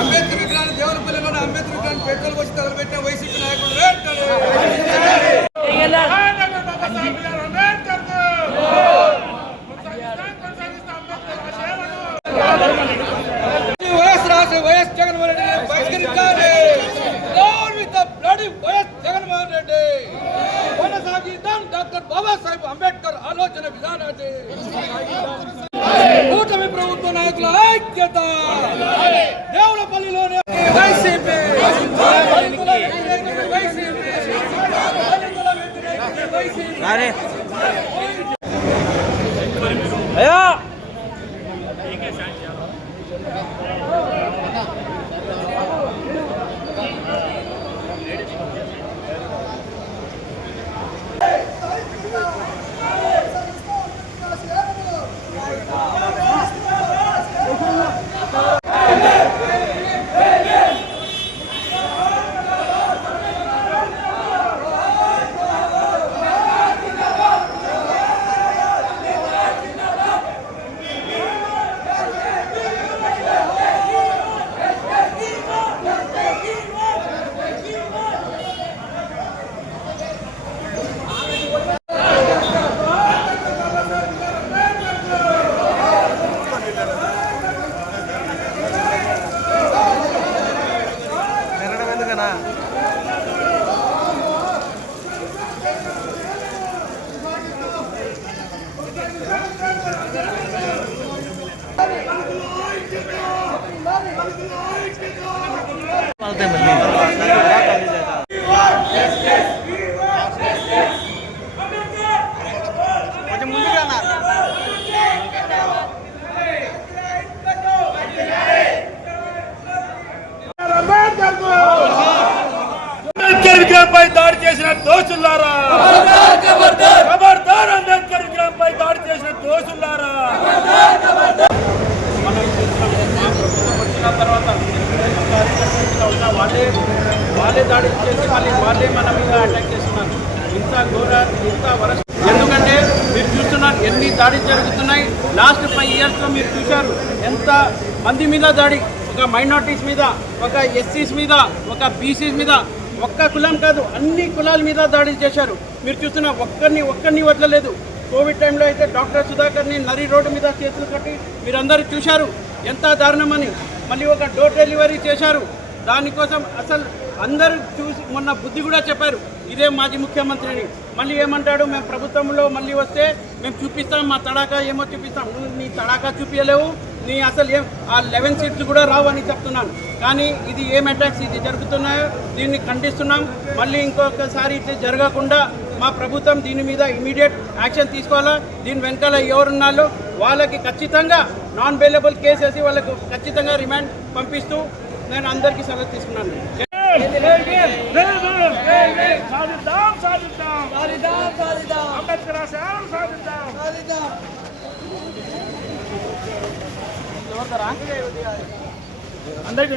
అంబేద్కర్ విగ్రహాన్ని దేవులపల్లిలోని అంబేద్కర్ విగ్రహాన్ని పెట్రోల్ వచ్చి తగలబెట్టిన వైసీపీ నాయకుడు అంబేద్కర్. వైఎస్ రాజు వైఎస్ జగన్మోహన్ రెడ్డి బహిష్కరించాలి. వైఎస్ జగన్మోహన్ రెడ్డి. కొనసాగిద్దాం డాక్టర్ బాబాసాహెబ్ అంబేద్కర్ ఆలోచన విధానాన్ని. ఐక్యత దేవులపల్లిలోని వైసీపీ దళితుల వ్యతిరేక వైసీపీ దళితుల వ్యతిరేక వైసీపీ అంబేద్కర్ దాడి మనం ప్రభుత్వం వచ్చిన తర్వాత వాళ్ళే వాళ్ళే దాడి చేసి మళ్ళీ వాళ్ళే మన మీద అటాక్ చేస్తున్నారు ఇంత ఘోర ఇంత వరస్ ఎందుకంటే మీరు చూస్తున్నారు ఎన్ని దాడి జరుగుతున్నాయి? లాస్ట్ ఫైవ్ ఇయర్స్లో మీరు చూశారు ఎంత మంది మీద దాడి? ఒక మైనార్టీస్ మీద ఒక ఎస్సీస్ మీద ఒక బీసీస్ మీద ఒక్క కులం కాదు అన్ని కులాల మీద దాడి చేశారు. మీరు చూస్తున్న ఒక్కరిని ఒక్కరిని వదలలేదు. కోవిడ్ టైంలో అయితే డాక్టర్ సుధాకర్ని నరి రోడ్డు మీద చేతులు కట్టి మీరందరూ చూశారు. ఎంత దారుణమని. మళ్ళీ ఒక డోర్ డెలివరీ చేశారు. దానికోసం అసలు అందరూ చూసి మొన్న బుద్ధి కూడా చెప్పారు. ఇదే మాజీ ముఖ్యమంత్రిని. మళ్ళీ ఏమంటాడు? మేము ప్రభుత్వంలో మళ్ళీ వస్తే మేము చూపిస్తాం మా తడాకా ఏమో చూపిస్తాం. నువ్వు నీ తడాకా చూపించలేవు నీ అసలు ఏం ఆ లెవెన్ సీట్స్ కూడా రావు అని చెప్తున్నాను. కానీ ఇది ఏం అటాక్స్ ఇది జరుగుతున్నాయో దీన్ని ఖండిస్తున్నాం. మళ్ళీ ఇంకొకసారి ఇది జరగకుండా మా ప్రభుత్వం దీని మీద ఇమీడియట్ యాక్షన్ తీసుకోవాలా? దీని వెనకాల ఎవరున్నారో వాళ్ళకి ఖచ్చితంగా నాన్ బెయిలబుల్ కేసు వేసి వాళ్ళకు ఖచ్చితంగా రిమాండ్ పంపిస్తూ నేను అందరికీ సెలవు తీసుకున్నాను. అందరికీ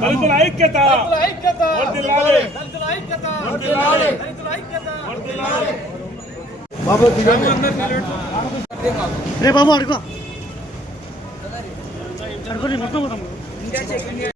దళితుల ఐక్యత. రే బాబు అడుకో అడుకోండి మొత్తం